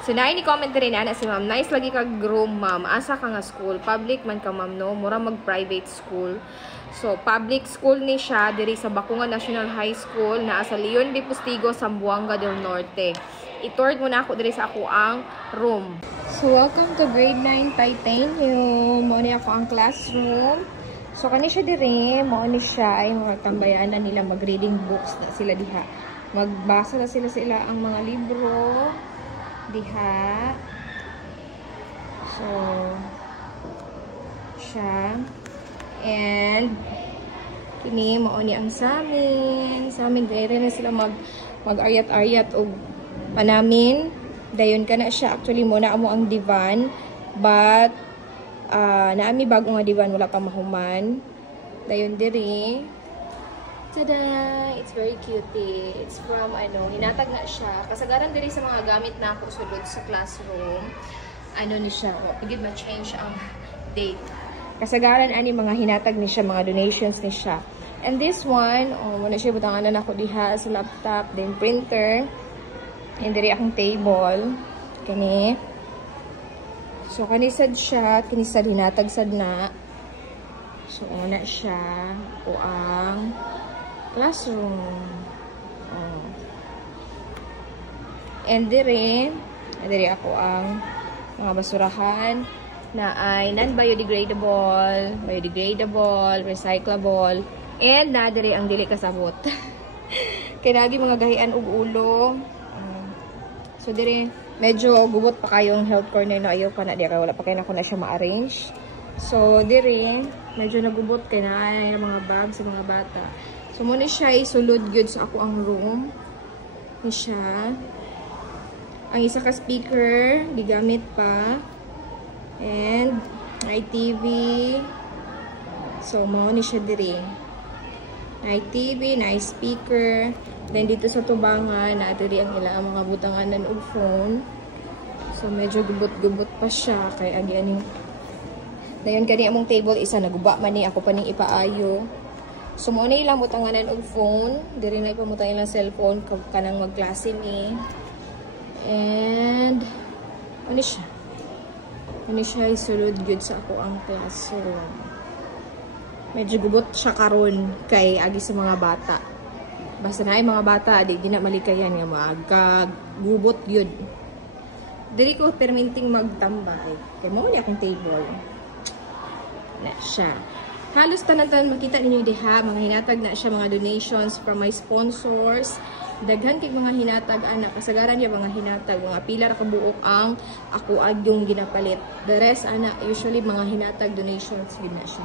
So, ni-comment rin ana si ma'am. Nice lagi kag room, ma'am. Asa ka nga school? Public man ka, ma'am, no? Mura mag-private school. So, public school ni siya diri sa Bacungan National High School na sa Leon B. Postigo, Zamboanga del Norte. I-toured muna ako diri sa ako ang room. So, welcome to grade 9 Titanium. Mo ni ako ang classroom. So, kani siya diri. Mo ni siya ay mga tambayanan nila mag-reading books na sila diha. Magbasa na sila ang mga libro diha. So, siya. And, kini, mauni ang sa amin, dahil na sila mag-ayat-ayat o panamin. Dayon ka na siya. Actually, muna amo ang divan. But, naami bago nga divan, wala pa mahuman. Dayon diri. Tada! It's very cutie. It's from, hinatag na siya. Kasagaran diri sa mga gamit na ako sulod sa classroom. Ni siya. Pagid ma-change ang date. Kasagaran ani mga hinatag ni siya, mga donations ni siya. And this one, muna siya butanganan ako diha sa laptop, then printer. And diri akong table. Kani. So, kanisad siya. Kinisad, hinatag sad na. So, una siya. O ang classroom. And diri ako ang mga basurahan na ay non-biodegradable, biodegradable, recyclable, and na diri ang dili kasabot. Kaya lagi mga gahian og ulo. So diri medyo gubot pa kayong health corner na ayaw pa na diri, wala pa kay na ko na siya ma-arrange. So diri medyo nagubot kay na ay mga bag sa mga bata. So mo ni siya isulod gyud sa ako ang room. Ni siya. Ang isa ka speaker gigamit pa. And, night TV. So, mo ni siya diri. Night TV, night speaker. Then, dito sa tubangan, diri ang ilang mga butanganan og phone. So, medyo gubot-gubot pa siya. Kaya, aning dayon kani among table, isa naguba man ni. Ako pa ning ipaayo. So, mo ni ilang butanganan og phone. Diri na ipamutang ilang cellphone. Kanang magklase ni. And, ano siya? Ano siya isulod gyud sa ako ang classroom. Medyo gubot siya karon kay agi sa mga bata. Basta na ay mga bata, di na malikayan nga magkagubot gyud. Diri ko perminting magtambay. Kay mao ni akong table. Na siya. Halos tanan-tanan makita ninyo diha, mga hinatag na siya, mga donations from my sponsors. Daghan kay mga hinatag anak, kasagaran niya mga hinatag, mga pilar kabuok ang ako agyong ginapalit. The rest anak, usually mga hinatag donations gina siya.